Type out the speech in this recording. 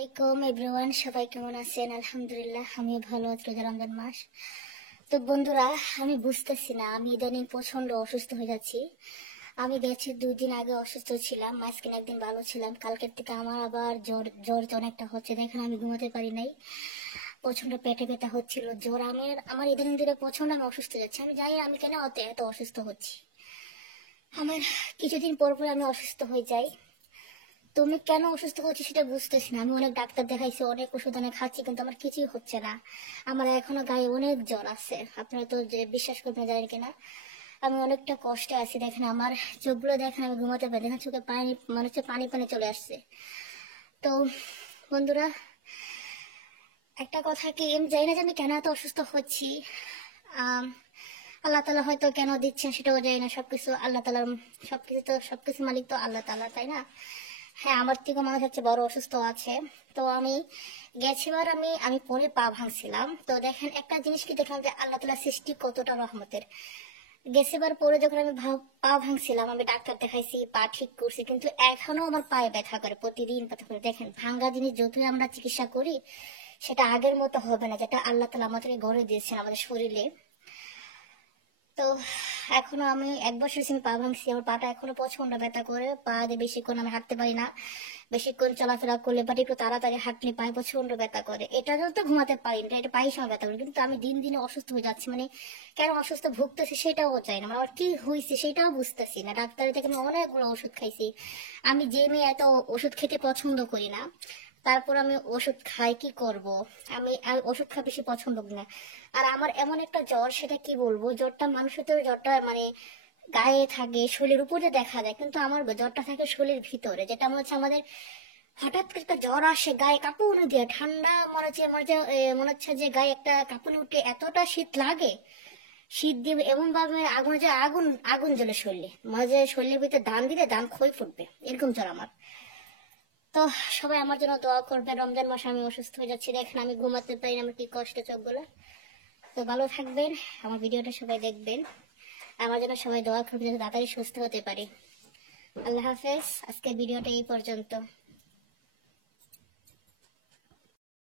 আসসালামাইকুম এভরিওয়ান, সবাই কেমন আছেন? আলহামদুলিল্লাহ, আমি ভালো আছি। রোজা রমজান মাস। তো বন্ধুরা, আমি বুঝতেছি না, আমি ইদানিং প্রচন্ড অসুস্থ হয়ে যাচ্ছি। আমি গেছি 2 দিন আগে অসুস্থ ছিলাম, মাঝখানে একদিন ভালো ছিলাম। কালকের থেকে আমার আবার জ্বর জ্বর অনেকটা হচ্ছে, দেখেন আমি ঘুমাতে পারি নাই। প্রচন্ড পেটে ব্যথা হচ্ছিল, জ্বর। আমার ইদানিং ধরে প্রচন্ড আমি অসুস্থ যাচ্ছি। আমি জানি না আমি কেন এত অসুস্থ হচ্ছি। আমার কিছুদিন পর পর আমি অসুস্থ হয়ে যাই। তুমি কেন অসুস্থ হচ্ছি সেটা বুঝতেছি না। আমি অনেক ডাক্তার দেখাইছি, অনেক ওষুধ অনেক খাচ্ছি, কিন্তু আমার কিছুই হচ্ছে না। আমার এখনো গায়ে অনেক জ্বর আছে, আপনারা তো যে বিশ্বাস করবেন জানেন কিনা। আমি অনেকটা কষ্টে আছি, দেখেন আমার চোখগুলো, দেখেন আমি ঘুমাতে পারি, দেখেন চোখে পানি, মনে হচ্ছে পানি পানি চলে আসছে। তো বন্ধুরা, একটা কথা কি, আমি জানি না যে আমি কেন এত অসুস্থ হচ্ছি। আম, আল্লাহ তালা হয়তো কেন দিচ্ছেন সেটাও জানি না। সবকিছু আল্লাহ তালার, সবকিছু মালিক তো আল্লাহ তালা, তাই না? হ্যাঁ, আমার থেকে মানুষ হচ্ছে বড় অসুস্থ আছে। তো আমি গেছিবার আমি আমি পরে পা ভাঙছিলাম। তো দেখেন একটা জিনিস কি দেখলাম, যে আল্লাহ তালার সৃষ্টি কতটা রহমতের। গেছিবার পরে যখন আমি পা ভাঙছিলাম, আমি ডাক্তার দেখাইছি, পা ঠিক করছি, কিন্তু এখনো আমার পায়ে ব্যথা করে, প্রতিদিন ব্যথা করে। দেখেন, ভাঙ্গা জিনিস যতই আমরা চিকিৎসা করি, সেটা আগের মতো হবে না, যেটা আল্লাহ তালা আমাদেরকে গড়ে দিয়েছেন আমাদের শরীরে। তো এখনো আমি 1 বছর আমি পা ভাঙছি, আমার পাটা এখনো প্রচন্ড ব্যথা করে। পা দিয়ে বেশিক্ষণ আমি হাঁটতে পারি না, বেশিক্ষণ চলাফেরা করলে বা একটু তাড়াতাড়ি হাঁটলে পায়ে প্রচন্ড ব্যথা করে। এটা তো ঘুমাতে পারি না, এটা পায়ের সময় ব্যথা করে। কিন্তু আমি দিন দিনে অসুস্থ হয়ে যাচ্ছি, মানে কেন অসুস্থ ভুগতেছি সেটাও চাই না, আমার কি হয়েছে সেটাও বুঝতেছি না। ডাক্তারের থেকে আমি অনেকগুলো ওষুধ খাইছি। আমি যে মেয়ে এত ওষুধ খেতে পছন্দ করি না, তারপর আমি ওষুধ খাই, কি করব। আমি ওষুধ খাই বেশি পছন্দ করি না। আর আমার এমন একটা জ্বর, সেটা কি বলবো, জ্বরটা মানুষের তো জ্বরটা মানে গায়ে থাকে, শরীরের উপরে দেখা যায়, কিন্তু আমার জ্বরটা থাকে শরীরের ভিতরে। যেটা মনে হচ্ছে আমাদের হঠাৎ করে একটা জ্বর আসে, গায়ে কাঁপুনি দিয়ে ঠান্ডা, মনে হচ্ছে যে গায়ে একটা কাঁপুনি উঠে, এতটা শীত লাগে। শীত দিয়ে এমন ভাবে আগুন, যে আগুন আগুন জ্বলে শরীরে, মাঝে শরীরের ভিতরে দান দিলে দান ক্ষয় ফুটবে, এরকম জ্বর আমার। তো সবাই আমার জন্য দোয়া করবে। রমজান মাসে আমি অসুস্থ হয়ে যাচ্ছি, দেখেন আমি ঘুমাতে পারি না, আমার কি কষ্ট চোখগুলো। তো ভালো থাকবেন, আমার ভিডিওটা সবাই দেখবেন, আমার জন্য সবাই দোয়া করবেন যাতে তাড়াতাড়ি সুস্থ হতে পারি। আল্লাহ হাফেজ, আজকের ভিডিওটা এই পর্যন্ত।